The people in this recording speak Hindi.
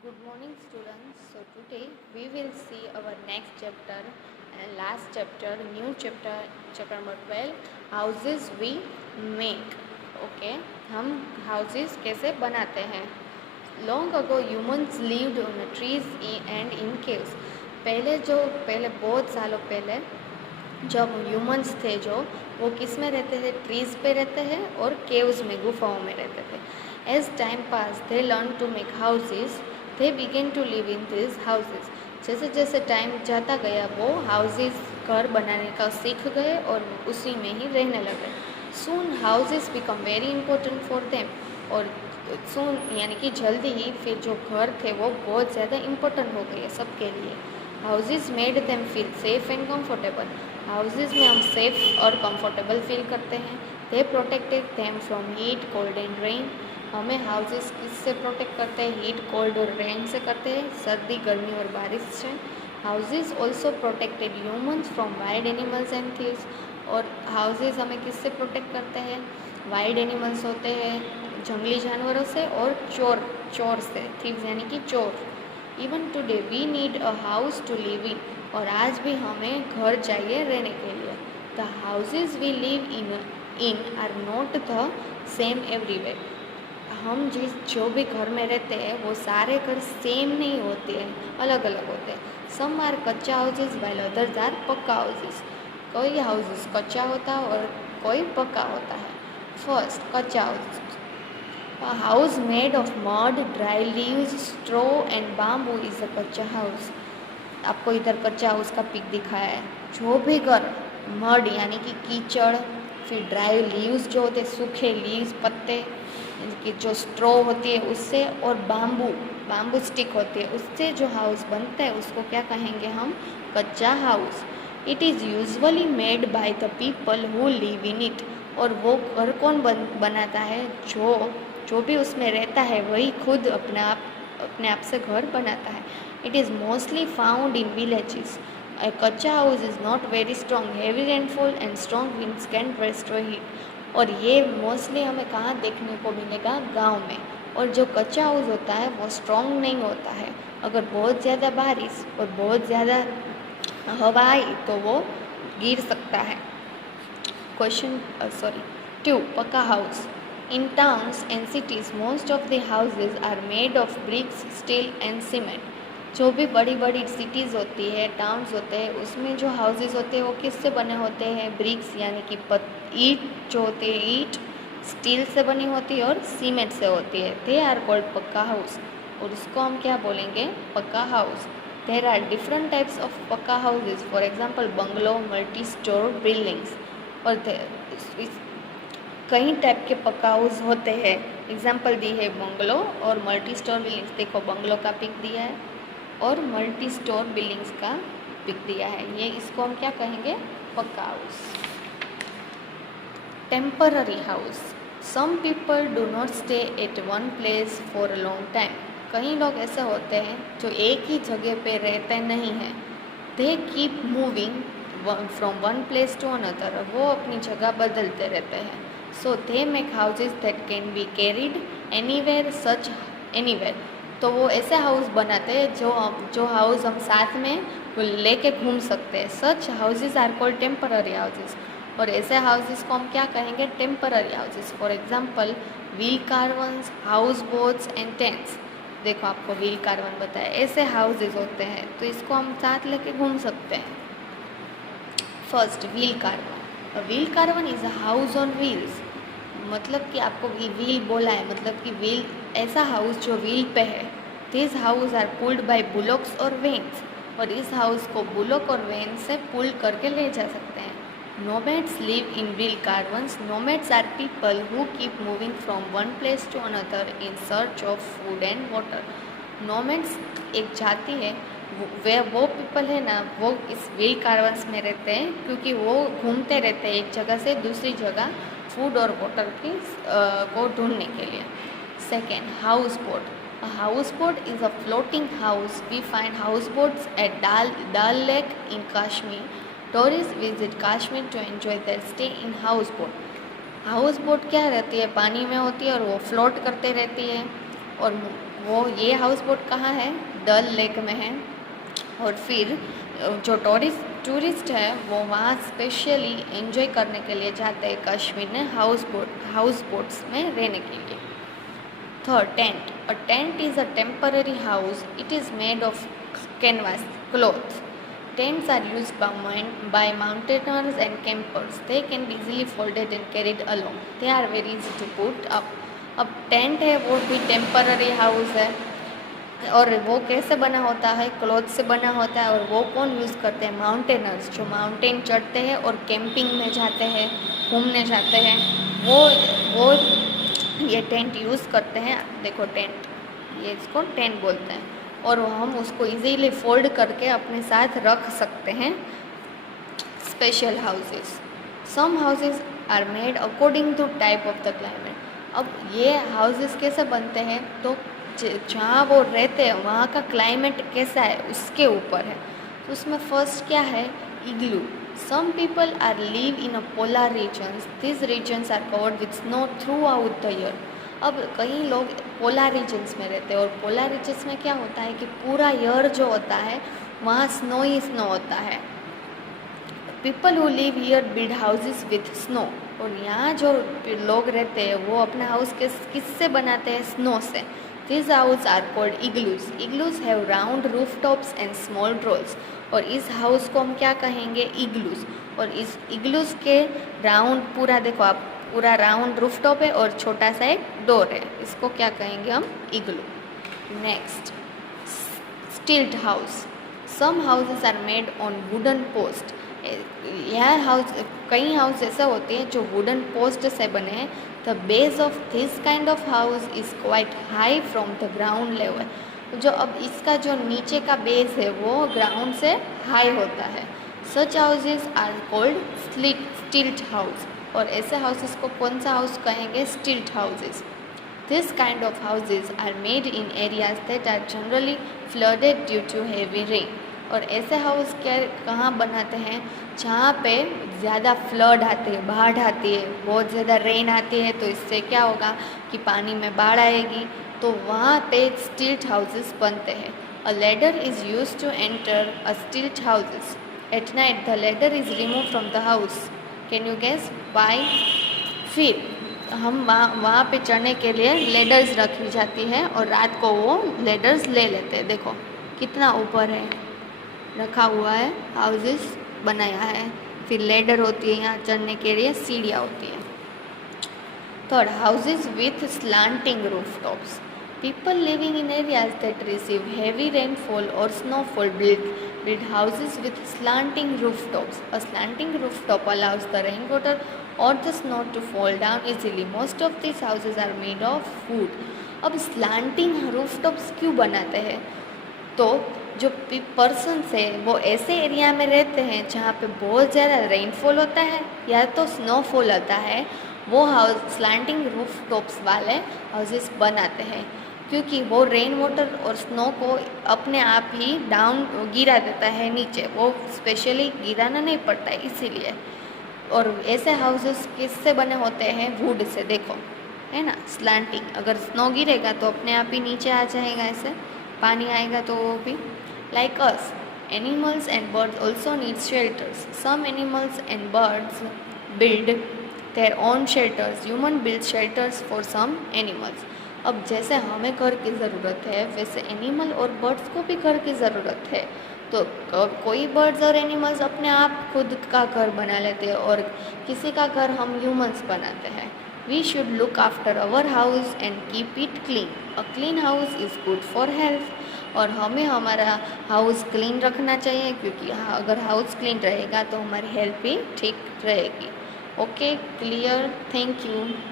Good morning, students. So today we will see our next chapter and last chapter, new chapter, chapter number 12, houses we make. Okay, हम houses कैसे बनाते हैं. Long ago humans lived on trees and in caves. पहले बहुत सालों पहले जब ह्यूमंस थे वो किस में रहते थे, ट्रीज़ पे रहते हैं और केव्स में, गुफाओं में रहते थे. As time pass they learn to make houses, they begin to live in this houses. जैसे जैसे टाइम जाता गया वो हाउसेज घर बनाने का सीख गए और उसी में ही रहने लगे. Soon houses become very important for them. और सून यानी कि जल्दी ही फिर जो घर थे वो बहुत ज़्यादा इम्पोर्टेंट हो गए सबके लिए. Houses made them feel safe and comfortable. Houses में हम सेफ और कंफर्टेबल फील करते हैं. They protected them from heat, cold and rain. हमें हाउसेज किससे प्रोटेक्ट करते हैं? हीट, कोल्ड और रेन से करते हैं, सर्दी, गर्मी और बारिश से. Houses also protected humans from wild animals and thieves. और हाउसेज हमें किससे प्रोटेक्ट करते हैं? वाइल्ड एनिमल्स होते हैं, जंगली जानवरों से, और चोर से, थीव्स यानी कि चोर. Even today we need a house to live in. और आज भी हमें घर चाहिए रहने के लिए. The houses we live in are not the same everywhere. हम जो भी घर में रहते हैं वो सारे घर सेम नहीं होते हैं, अलग अलग होते हैं. सम आर कच्चा हाउसेज वाइल अदर्स आर पक्का हाउसेज. कोई हाउसेज कच्चा होता है और कोई पक्का होता है. फर्स्ट, कच्चा houses. A house made of mud, dry leaves, straw and bamboo is a कच्चा हाउस. आपको इधर कच्चा हाउस का पिक दिखाया है. जो भी घर मड यानी कि कीचड़, फिर ड्राई लीव्स जो होते हैं, सूखे लीव्स, पत्ते की जो स्ट्रॉ होती है उससे, और बाम्बू स्टिक होती है उससे जो हाउस बनता है उसको क्या कहेंगे हम? कच्चा house. It is usually made by the people who live in it. और वो घर कौन बनाता है? जो भी उसमें रहता है वही खुद अपने आप से घर बनाता है. It is mostly found in villages. A कच्चा house is not very strong. Heavy rainfall and strong winds can destroy heat. और ये मोस्टली हमें कहाँ देखने को मिलेगा? गांव में. और जो कच्चा हाउस होता है वो स्ट्रॉन्ग नहीं होता है. अगर बहुत ज़्यादा बारिश और बहुत ज़्यादा हवा आई तो वो गिर सकता है. क्वेश्चन 2, पक्का house. In towns and cities, most of the houses are made of bricks, steel and cement. जो भी बड़ी बड़ी सिटीज़ होती है, टाउन्स होते हैं, उसमें जो हाउसेस होते हैं वो किससे बने होते हैं? ब्रिक्स यानी कि ईट जो होते हैं, ईट स्टील से बनी होती है और सीमेंट से होती है. They are called pucca house. और उसको हम क्या बोलेंगे? Pucca house. There are different types of pucca houses. For example bungalow, multi storey buildings. और कई टाइप के पक्का हाउस होते हैं. एग्जाम्पल दी है बंगलो और मल्टी स्टोर बिल्डिंग्स. देखो बंगलो का पिक दिया है और मल्टी स्टोर बिल्डिंग्स का पिक दिया है. ये इसको हम क्या कहेंगे? Pucca house. Temporary house. Some people do not stay at one place for a long time. कई लोग ऐसे होते हैं जो एक ही जगह पे रहते नहीं हैं. They keep moving from one place to another. वो अपनी जगह बदलते रहते हैं. So they make houses that can be carried anywhere, such anywhere. तो वो ऐसे हाउस बनाते हैं जो हाउस हम साथ में लेके घूम सकते हैं. Such houses are called temporary houses. और ऐसे हाउसेज को हम क्या कहेंगे? Temporary houses. For example wheel caravans, house boats and tents. देखो आपको व्हील कार्वन बताया, ऐसे हाउसेज होते हैं तो इसको हम साथ लेके घूम सकते हैं. First, wheel carbon. Wheel carbon is a house on wheels. मतलब कि आपको व्हील बोला है, मतलब कि व्हील ऐसा हाउस जो व्हील पे है. This house are pulled by bullocks और वेन्स. और इस हाउस को बुलॉक और वेन से पुल करके ले जा सकते हैं. Nomads live in wheel caravans. Nomads are people who keep moving from one place to another in search of food and water. Nomads एक जाति है, वो पीपल है ना, वो इस व्हील कार्वन्स में रहते हैं क्योंकि वो घूमते रहते हैं एक जगह से दूसरी जगह फूड और वाटर को ढूंढने के लिए. Second, house boat. A houseboat is a floating house. We find houseboats at Dal Lake in Kashmir. Tourists visit Kashmir to enjoy their stay in houseboat. House boat क्या रहती है? पानी में होती है और वो फ्लोट करते रहती है. और वो ये हाउस बोट कहाँ है, डल लेक में है। और फिर जो टूरिस्ट है वो वहाँ स्पेशली एंजॉय करने के लिए जाते हैं कश्मीर में हाउस बोट्स में रहने के लिए। Third, tent. A tent is a temporary house, it is made of canvas cloth. Tents are used by mountaineers and campers. They can be easily folded and carried along. They are very easy to put up. अब टेंट है वो भी टेम्पररी हाउस है, और वो कैसे बना होता है, क्लॉथ से बना होता है। और वो कौन यूज़ करते हैं, माउंटेनर्स, जो माउंटेन चढ़ते हैं और कैंपिंग में जाते हैं, घूमने जाते हैं, वो ये टेंट यूज़ करते हैं। देखो टेंट, ये इसको टेंट बोलते हैं, और हम उसको इजीली फोल्ड करके अपने साथ रख सकते हैं। Special houses, some houses are made according to type of the climate. अब ये हाउसेस कैसे बनते हैं, तो जहाँ वो रहते हैं वहाँ का क्लाइमेट कैसा है उसके ऊपर है। तो उसमें फर्स्ट क्या है, igloo. Some people are live in a polar regions, this regions are covered with snow throughout the year. अब कई लोग पोलर रीजन्स में रहते हैं, और पोलर रीजन्स में क्या होता है कि पूरा ईयर जो होता है वहाँ स्नो ही स्नो होता है। People who live here build houses with snow, और यहाँ जो लोग रहते हैं वो अपना हाउस किससे बनाते हैं, स्नो से। This house are called igloos. Igloos have round roof tops and small doors, और इस हाउस को हम क्या कहेंगे, इग्लूज। और इस इग्लूज के राउंड, पूरा देखो आप, पूरा राउंड रूफ टॉप है और छोटा सा एक डोर है, इसको क्या कहेंगे हम, igloo. Next, stilt house. Some houses are made on wooden post. यह हाउस, कई हाउस ऐसे होते हैं जो वुडन पोस्ट से बने हैं। The base of this kind of house is quite high from the ground level. जो अब इसका जो नीचे का बेस है वो ग्राउंड से हाई होता है। Such houses are called stilt house, और ऐसे हाउसेस को कौन सा हाउस कहेंगे, stilt houses. This kind of houses are made in areas that are generally flooded due to heavy rain. और ऐसे हाउस कहाँ बनाते हैं, जहाँ पे ज़्यादा फ्लड आती है, बाढ़ आती है, बहुत ज़्यादा रेन आती है, तो इससे क्या होगा कि पानी में बाढ़ आएगी, तो वहाँ पे स्टिल्ट हाउसेस बनते हैं। A ladder is used to enter a stilt houses. At night the ladder is remove from the house. Can you guess why? फिर हम वहाँ पे चढ़ने के लिए लेडर्स रखी जाती है, और रात को वो लेडर्स ले लेते हैं। देखो कितना ऊपर है, रखा हुआ है, हाउसेस बनाया है, फिर लेडर होती है, यहाँ चढ़ने के लिए सीढ़ियाँ होती है। Third, houses with slanting roof tops. People living in areas that receive heavy rainfall or snowfall build houses with slanting rooftops. A slanting rooftop allows the rainwater or the snow to fall down easily. Most of these houses are made of wood. अब slanting rooftops क्यों बनाते हैं? तो जो पर्सन्स है वो ऐसे एरिया में रहते हैं जहाँ पे बहुत ज़्यादा रेनफॉल होता है या तो स्नोफॉल होता है, वो हाउस स्लैंटिंग रूफ टॉप्स वाले हाउसेस बनाते हैं, क्योंकि वो रेन वाटर और स्नो को अपने आप ही डाउन गिरा देता है नीचे, वो स्पेशली गिराना नहीं पड़ता है इसीलिए। और ऐसे हाउसेस किससे बने होते हैं, वुड से। देखो है ना, स्लैंटिंग, अगर स्नो गिरेगा तो अपने आप ही नीचे आ जाएगा, ऐसे पानी आएगा तो वो भी। Like us, animals and birds also need shelters. Some animals and birds build their own shelters. Human build shelters for some animals. अब जैसे हमें घर की ज़रूरत है वैसे एनिमल और बर्ड्स को भी घर की ज़रूरत है। तो कोई बर्ड्स और एनिमल्स अपने आप खुद का घर बना लेते हैं और किसी का घर हम ह्यूमंस बनाते हैं। We should look after our house and keep it clean. A clean house is good for health. और हमें हमारा हाउस क्लीन रखना चाहिए, क्योंकि अगर हाउस क्लीन रहेगा तो हमारी हेल्थ भी ठीक रहेगी। Okay, clear, thank you.